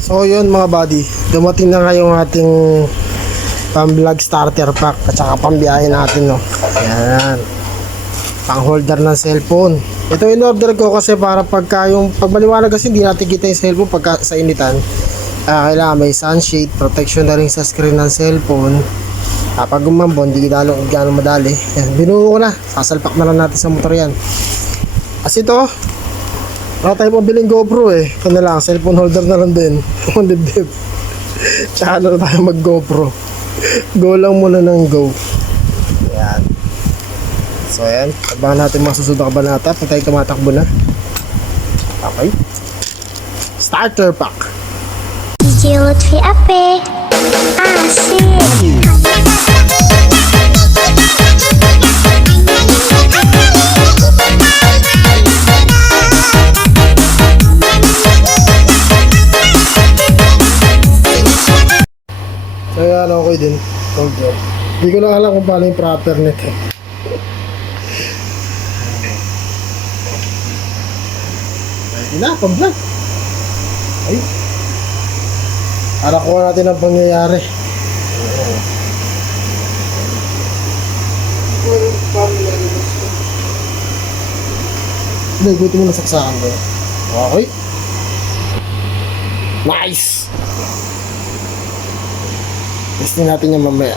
So yun mga buddy, dumating na nga yung ating pang-vlog starter pack at saka pambiyahe natin, no. Yan, pang holder ng cellphone. Ito in order ko kasi para pagka yung pagmaliwanag, kasi hindi natin kita yung cellphone pagka sa initan. Kailangan may sunshade, protection na rin sa screen ng cellphone. Pag gumambon, hindi gano'ng madali. Yan, binuo ko na, sasalpak na lang natin sa motor yan. As ito, wala tayo pabiling GoPro eh. Ito na lang, cellphone holder na lang din. On the dip. Tsaka na tayo mag GoPro. Go lang muna ng go. Ayan. So ayan, abangan natin mga susunod na kabanata pag tayo tumatakbo na. Okay. Starter pack. DJ Lutfi Ape. Asik. So yan, okay din. Okay. Hindi ko lang alam kung paano yung proper nito. Ready na, pag-vlog. Ay. Para kuha natin ang pangyayari. Hindi, gusto mo na saksakan ko. Okay. Nice! Testing natin yung mamaya.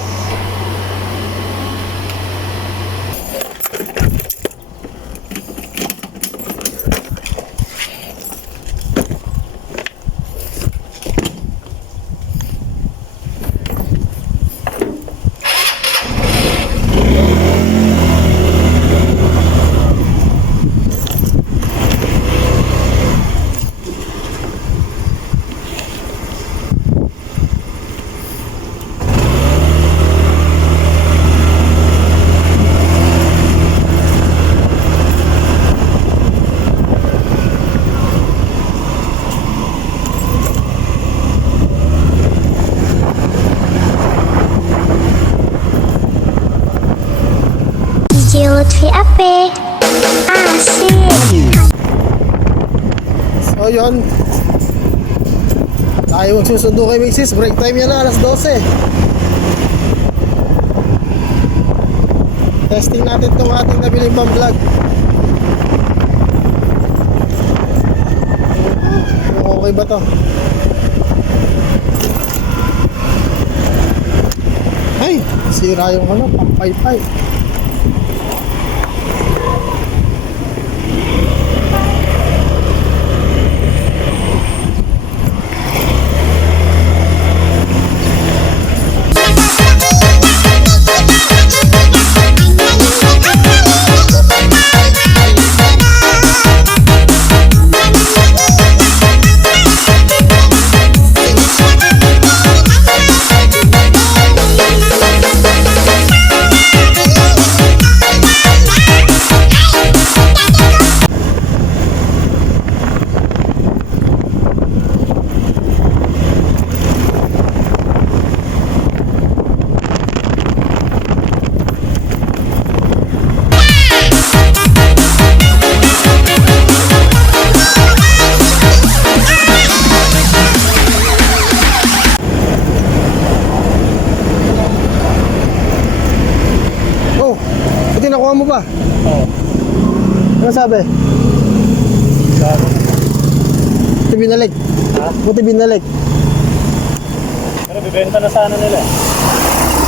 DJ Lutfi Ape. Asik. So yun, tayo magsusundo kay Mrs. Break time yan na, alas 12. Testing natin itong ating nabiling pang vlog. Okay ba to? Ay, sira yung ano, pampaypay. Nakuha mo ba? Oo. Ano sabi? Sabi. Buti binalik. Ha? Buti binalik. Pero bibenta na sana nila.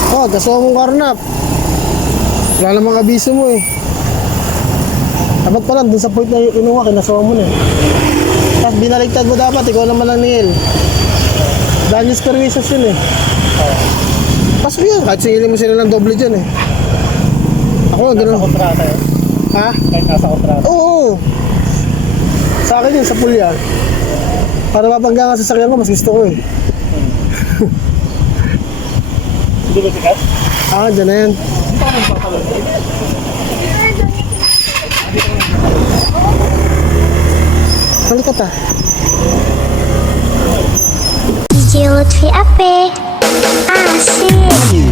Oh, gasuha mong karnap. Wala namang abiso mo eh. Dapat pa lang, dun sa point na inuha, kinasuha mo na eh. Tapos binaligtad mo dapat, ikaw naman ang nihil. Danyos permisos yun eh. Oo. Pasok yun, kahit singilin mo sila ng doble dyan eh. Ako, Nasa gano'n. kontrata yun. Ha? Kahit nasa kontrata. Oo. Sa akin yun, sa pulya. Para mapangga nga sa sasakyan ko, mas gusto ko eh. Hindi ba sikat? Dyan na yan. Hindi pa naman papalun. Balikat ah. DJ Lutfi Ape. Asik.